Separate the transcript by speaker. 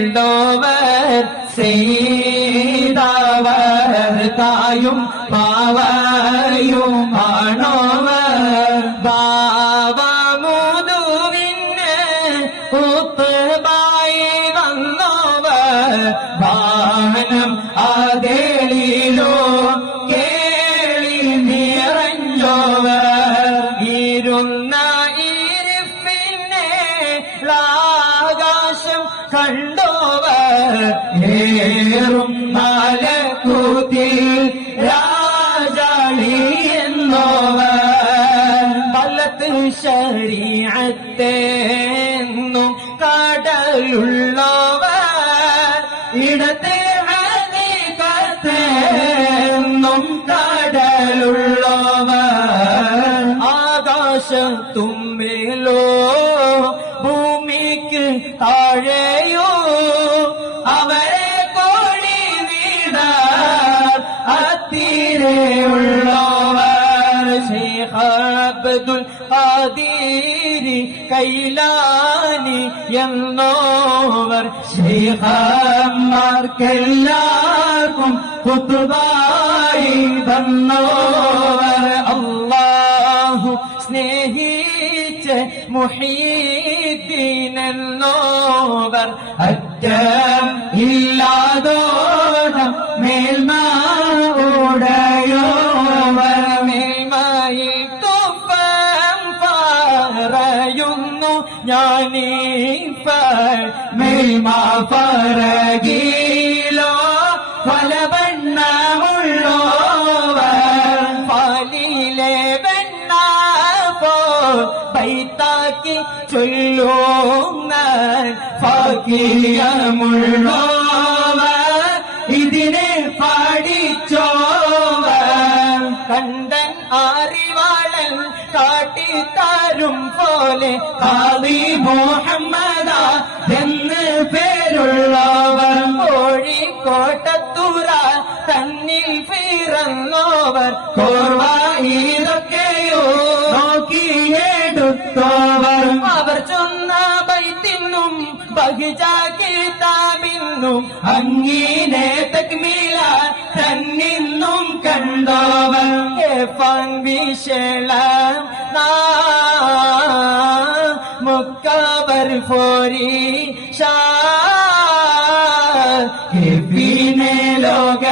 Speaker 1: வேண்டோவர் செய்தாவர் தாயும் பாவையும் பாணோவர் பாவமுதுவின் கூத்து பாய் வந்தோவர். பா കണ്ടോവർ ഏറും മലക്കൂത്തിൽ രാജാളി എന്നോവർ. പലത്ത് ശരീരത്തെന്നും കടലുള്ളവർ. ഇടത്തെ ഹനീകത്തെന്നും കടലുള്ളവർ. ആകാശത്തുമ്പിലോ ഭൂമിക്ക് قدير عرشي عبد كيلاني شيخ الله سنهيت محيدين النوبر الدم إلا دور ഞാനീപ്പ മേൽമ പറകിലോ പല ബണ്ണമുള്ളോവർ പാലിലെ വെണ്ണ പോ ബൈത്താക്കി ചൊല്ലുന്ന ഫാക്കിയമുള്ളോവർ കണ്ടൻ അറിവാളൻ കാട്ടിത്താരും പോലെ കാവി മുഹമ്മദ എന്ന് പേരുള്ളവർ. കോഴിക്കോട്ടത്തൂറ തന്നിൽ പിറന്നോവർ. കോർവ ഇതൊക്കെയോ നോക്കിയെടുത്തോവർ അവർ ചൊന്ന ബൈത്തിനും ബഹിജാകിതാബിന്നും അങ്ങിനെ തക്മീല തന്നിന്നും കണ്ടോവർ فندیشلا مکبر فوری شاہ پھر پینے لوگ